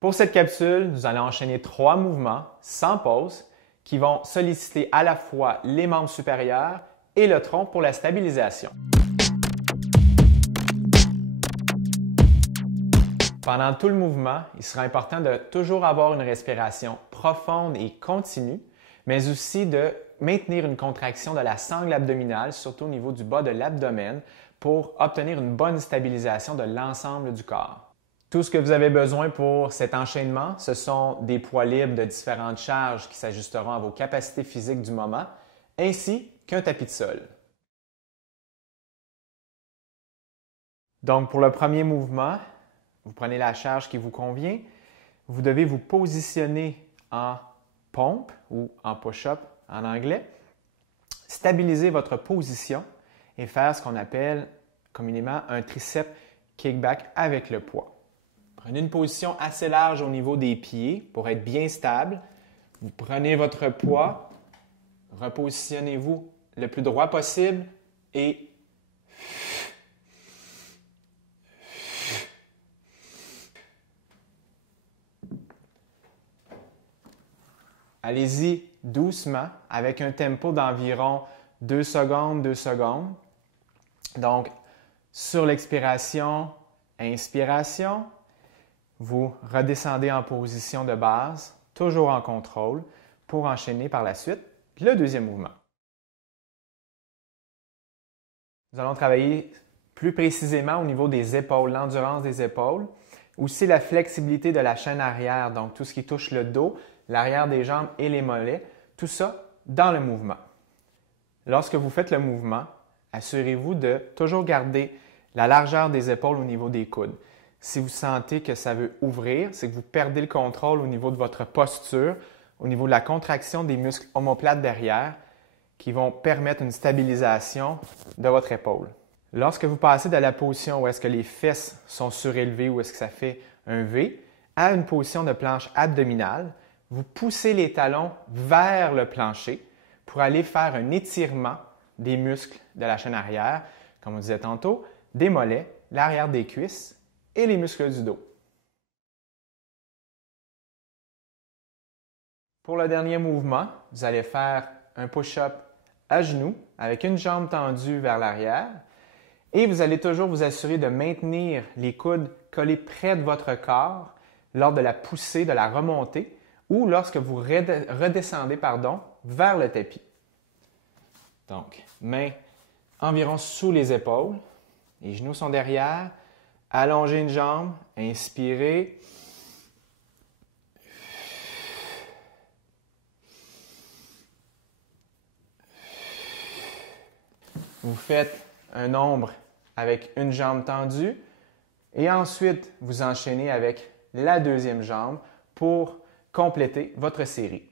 Pour cette capsule, nous allons enchaîner 3 mouvements sans pause qui vont solliciter à la fois les membres supérieurs et le tronc pour la stabilisation. Pendant tout le mouvement, il sera important de toujours avoir une respiration profonde et continue, mais aussi de maintenir une contraction de la sangle abdominale, surtout au niveau du bas de l'abdomen, pour obtenir une bonne stabilisation de l'ensemble du corps. Tout ce que vous avez besoin pour cet enchaînement, ce sont des poids libres de différentes charges qui s'ajusteront à vos capacités physiques du moment, ainsi qu'un tapis de sol. Donc, pour le premier mouvement, vous prenez la charge qui vous convient. Vous devez vous positionner en pompe ou en push-up en anglais, stabiliser votre position et faire ce qu'on appelle communément un tricep kickback avec le poids. Prenez une position assez large au niveau des pieds pour être bien stable. Vous prenez votre poids, repositionnez-vous le plus droit possible et allez-y doucement avec un tempo d'environ 2 secondes, 2 secondes. Donc, sur l'expiration, inspiration, vous redescendez en position de base, toujours en contrôle, pour enchaîner par la suite le deuxième mouvement. Nous allons travailler plus précisément au niveau des épaules, l'endurance des épaules, aussi la flexibilité de la chaîne arrière, donc tout ce qui touche le dos, l'arrière des jambes et les mollets, tout ça dans le mouvement. Lorsque vous faites le mouvement, assurez-vous de toujours garder la largeur des épaules au niveau des coudes. Si vous sentez que ça veut ouvrir, c'est que vous perdez le contrôle au niveau de votre posture, au niveau de la contraction des muscles omoplates derrière qui vont permettre une stabilisation de votre épaule. Lorsque vous passez de la position où est-ce que les fesses sont surélevées, où est-ce que ça fait un V, à une position de planche abdominale, vous poussez les talons vers le plancher pour aller faire un étirement des muscles de la chaîne arrière, comme on disait tantôt, des mollets, l'arrière des cuisses et les muscles du dos. Pour le dernier mouvement, vous allez faire un push-up à genoux avec une jambe tendue vers l'arrière et vous allez toujours vous assurer de maintenir les coudes collés près de votre corps lors de la poussée, de la remontée ou lorsque vous redescendez vers le tapis. Donc, mains environ sous les épaules, les genoux sont derrière, allongez une jambe, inspirez. Vous faites un nombre avec une jambe tendue et ensuite vous enchaînez avec la deuxième jambe pour compléter votre série.